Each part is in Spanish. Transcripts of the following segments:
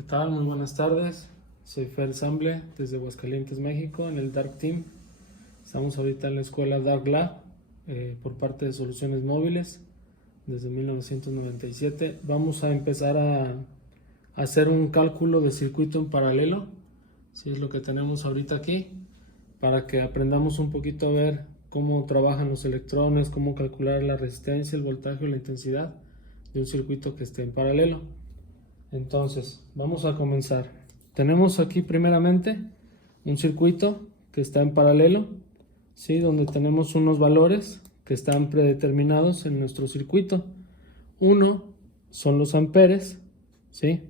¿Qué tal? Muy buenas tardes. Soy Fer Samble desde Aguascalientes, México, en el Dark Team. Estamos ahorita en la escuela Dark Lab por parte de Soluciones Móviles desde 1997. Vamos a empezar a hacer un cálculo de circuito en paralelo. Sí, es lo que tenemos ahorita aquí, para que aprendamos un poquito a ver cómo trabajan los electrones, cómo calcular la resistencia, el voltaje o la intensidad de un circuito que esté en paralelo. Entonces, vamos a comenzar. Tenemos aquí primeramente un circuito que está en paralelo, ¿sí? Donde tenemos unos valores que están predeterminados en nuestro circuito. Uno son los amperes, ¿sí?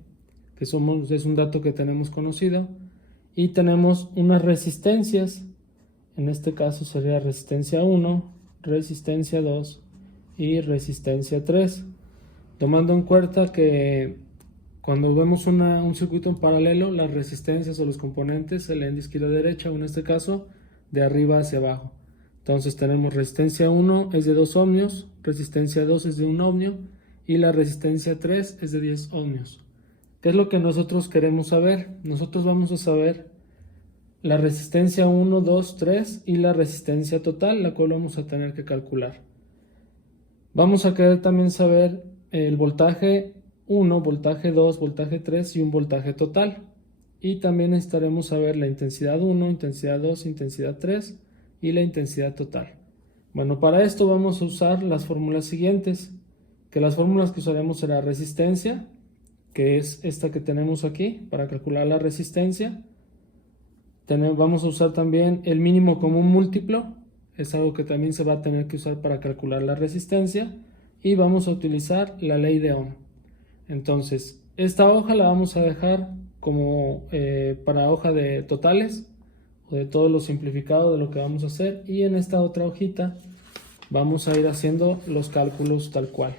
Que es un dato que tenemos conocido. Y tenemos unas resistencias. En este caso sería resistencia 1, resistencia 2 y resistencia 3. Tomando en cuenta que cuando vemos un circuito en paralelo, las resistencias o los componentes se leen de izquierda a derecha, o en este caso de arriba hacia abajo. Entonces tenemos resistencia 1 es de 2 ohmios, resistencia 2 es de 1 ohmio y la resistencia 3 es de 10 ohmios. ¿Qué es lo que nosotros queremos saber? Nosotros vamos a saber la resistencia 1, 2, 3 y la resistencia total, la cual vamos a tener que calcular. Vamos a querer también saber el voltaje 1, voltaje 2, voltaje 3 y un voltaje total. Y también necesitaremos saber la intensidad 1, intensidad 2, intensidad 3 y la intensidad total. Bueno, para esto vamos a usar las fórmulas siguientes, que las fórmulas que usaremos será resistencia, que es esta que tenemos aquí para calcular la resistencia. Vamos a usar también el mínimo común múltiplo, es algo que también se va a tener que usar para calcular la resistencia, y vamos a utilizar la ley de Ohm. Entonces, esta hoja la vamos a dejar como para hoja de totales o de todo lo simplificado de lo que vamos a hacer, y en esta otra hojita vamos a ir haciendo los cálculos tal cual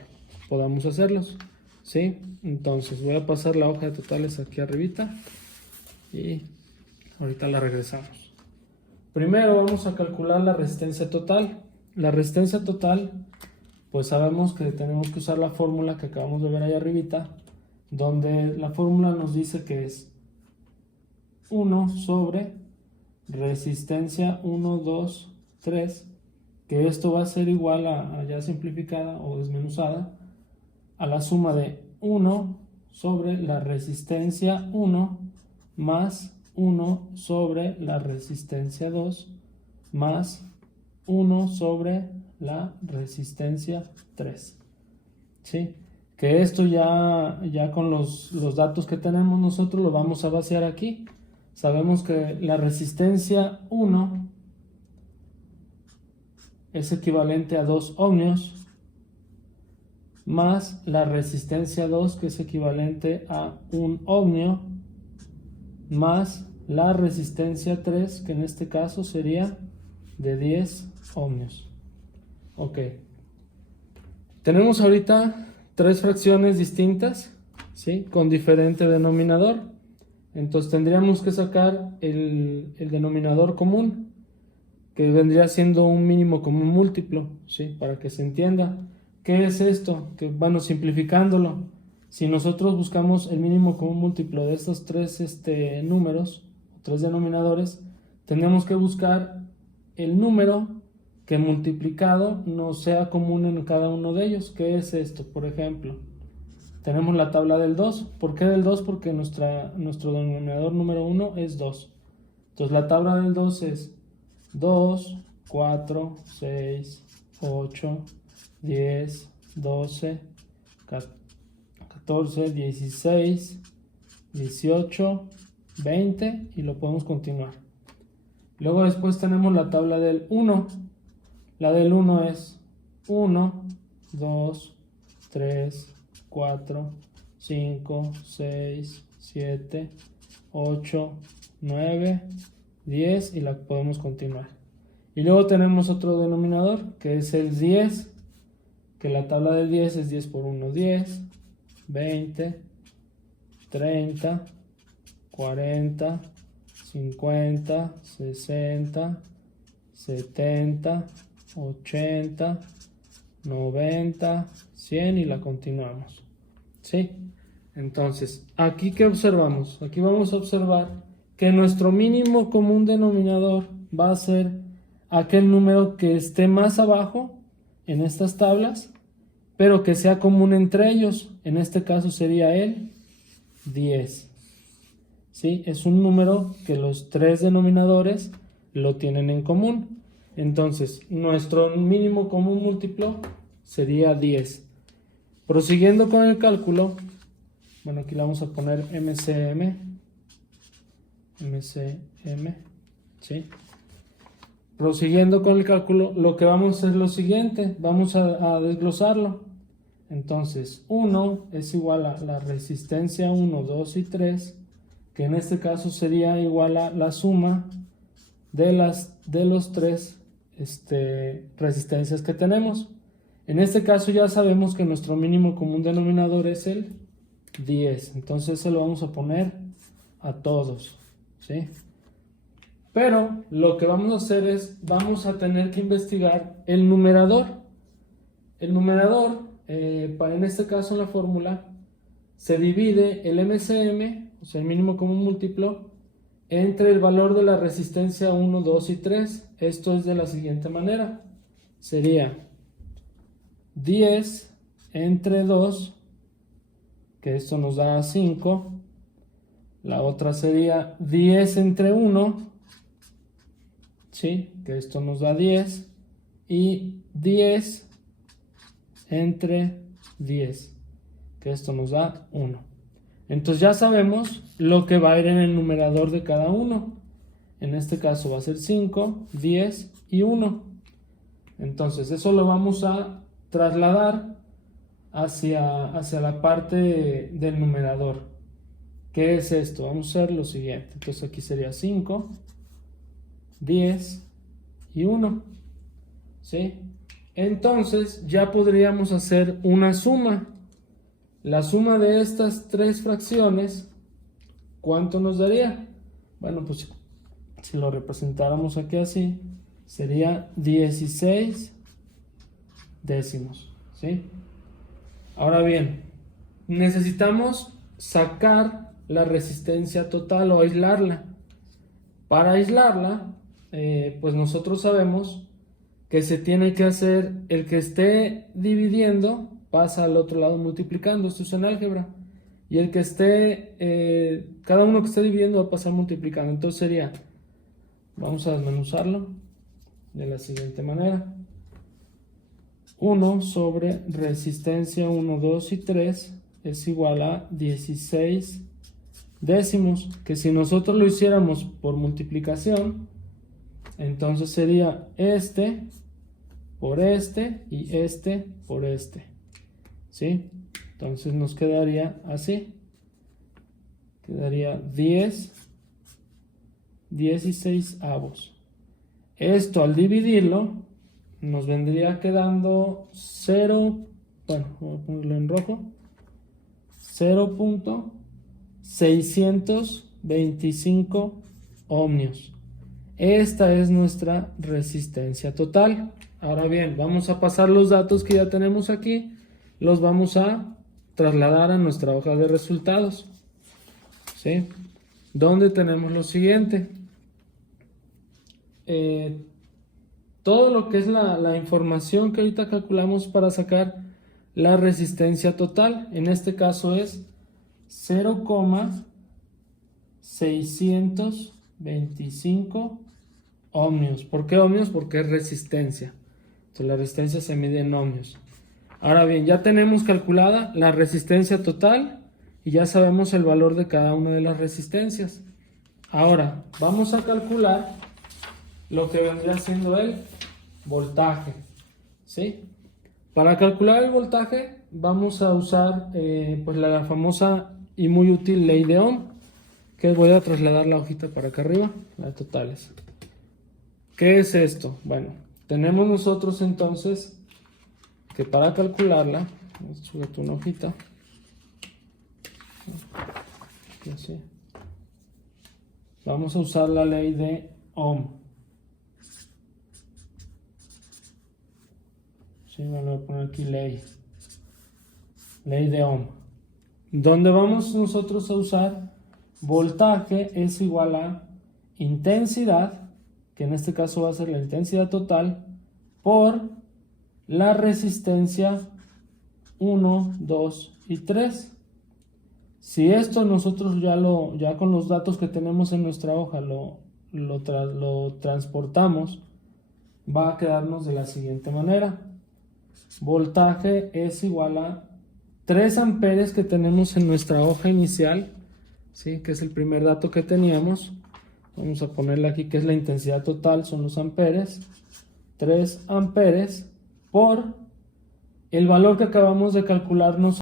podamos hacerlos, ¿sí? Entonces voy a pasar la hoja de totales aquí arribita y ahorita la regresamos. Primero vamos a calcular la resistencia total. La resistencia total, pues sabemos que tenemos que usar la fórmula que acabamos de ver ahí arribita, donde la fórmula nos dice que es 1 sobre resistencia 1, 2, 3, que esto va a ser igual a ya simplificada o desmenuzada, a la suma de 1 sobre la resistencia 1 más 1 sobre la resistencia 2 más 1 sobre la resistencia 3, ¿sí? Que esto ya con los datos que tenemos nosotros lo vamos a vaciar aquí. Sabemos que la resistencia 1 es equivalente a 2 ohmios más la resistencia 2, que es equivalente a 1 ohmio, más la resistencia 3, que en este caso sería de 10 ohmios. Ok. Tenemos ahorita tres fracciones distintas, ¿sí? Con diferente denominador. Entonces tendríamos que sacar el denominador común, que vendría siendo un mínimo común múltiplo, ¿sí? Para que se entienda. ¿Qué es esto? Que bueno, simplificándolo, si nosotros buscamos el mínimo común múltiplo de estos tres números, tres denominadores, tendríamos que buscar el número que multiplicado no sea común en cada uno de ellos. ¿Qué es esto? Por ejemplo, tenemos la tabla del 2. ¿Por qué del 2? Porque nuestro denominador número 1 es 2. Entonces la tabla del 2 es 2, 4, 6, 8, 10, 12, 14, 16, 18, 20 y lo podemos continuar. Luego después tenemos la tabla del 1. La del 1 es 1, 2, 3, 4, 5, 6, 7, 8, 9, 10 y la podemos continuar. Y luego tenemos otro denominador que es el 10, que la tabla del 10 es 10 por 1, 10, 20, 30, 40, 50, 60, 70, 80, 90, 100 y la continuamos, ¿sí? Entonces, aquí ¿qué observamos? Aquí vamos a observar que nuestro mínimo común denominador va a ser aquel número que esté más abajo en estas tablas, pero que sea común entre ellos. En este caso sería el 10. ¿Sí? Es un número que los tres denominadores lo tienen en común. Entonces, nuestro mínimo común múltiplo sería 10. Prosiguiendo con el cálculo, bueno, aquí le vamos a poner MCM, ¿sí? Prosiguiendo con el cálculo, lo que vamos a hacer es lo siguiente, vamos a desglosarlo. Entonces, 1 es igual a la resistencia 1, 2 y 3, que en este caso sería igual a la suma de los tres resistencias que tenemos. En este caso ya sabemos que nuestro mínimo común denominador es el 10, entonces se lo vamos a poner a todos, ¿sí? Pero lo que vamos a hacer es, vamos a tener que investigar el numerador. El numerador, en este caso en la fórmula, se divide el MCM, o sea el mínimo común múltiplo, entre el valor de la resistencia 1, 2 y 3. Esto es de la siguiente manera. Sería 10 entre 2, que esto nos da 5. La otra sería 10 entre 1, ¿sí? Que esto nos da 10. Y 10 entre 10, que esto nos da 1. Entonces ya sabemos lo que va a ir en el numerador de cada uno. En este caso va a ser 5, 10 y 1. Entonces eso lo vamos a trasladar hacia la parte del numerador. ¿Qué es esto? Vamos a hacer lo siguiente. Entonces aquí sería 5, 10 y 1. ¿Sí? Entonces ya podríamos hacer una suma. La suma de estas tres fracciones, ¿cuánto nos daría? Bueno, pues si lo representáramos aquí así, sería 16 décimos, ¿sí? Ahora bien, necesitamos sacar la resistencia total o aislarla. Para aislarla, pues nosotros sabemos que se tiene que hacer el que esté dividiendo pasa al otro lado multiplicando. Esto es en álgebra. Y el que esté, cada uno que esté dividiendo va a pasar multiplicando. Entonces sería, vamos a desmenuzarlo de la siguiente manera. 1 sobre resistencia 1, 2 y 3 es igual a 16 décimos. Que si nosotros lo hiciéramos por multiplicación, entonces sería este por este y este por este, ¿sí? Entonces nos quedaría así. Quedaría 16avos. Esto al dividirlo nos vendría quedando 0, bueno, voy a ponerlo en rojo, 0.625 ohmios. Esta es nuestra resistencia total. Ahora bien, vamos a pasar los datos que ya tenemos aquí, los vamos a trasladar a nuestra hoja de resultados, ¿sí? Donde tenemos lo siguiente. Todo lo que es la información que ahorita calculamos para sacar la resistencia total, en este caso es 0,625 ohmios. ¿Por qué ohmios? Porque es resistencia. Entonces la resistencia se mide en ohmios. Ahora bien, ya tenemos calculada la resistencia total y ya sabemos el valor de cada una de las resistencias. Ahora vamos a calcular lo que vendría siendo el voltaje, ¿sí? Para calcular el voltaje vamos a usar pues la famosa y muy útil ley de Ohm, que voy a trasladar la hojita para acá arriba, la de totales. ¿Qué es esto? Bueno, tenemos nosotros entonces que para calcularla, vamos a subir una hojita, así. Vamos a usar la ley de Ohm. Sí, me voy a poner aquí ley de Ohm. donde vamos nosotros a usar voltaje es igual a intensidad, que en este caso va a ser la intensidad total, por la resistencia 1, 2 y 3. Si esto nosotros ya con los datos que tenemos en nuestra hoja lo transportamos, va a quedarnos de la siguiente manera. Voltaje es igual a 3 amperes que tenemos en nuestra hoja inicial, ¿sí? Que es el primer dato que teníamos. Vamos a ponerle aquí que es la intensidad total, son los amperes. 3 amperes por el valor que acabamos de calcularnos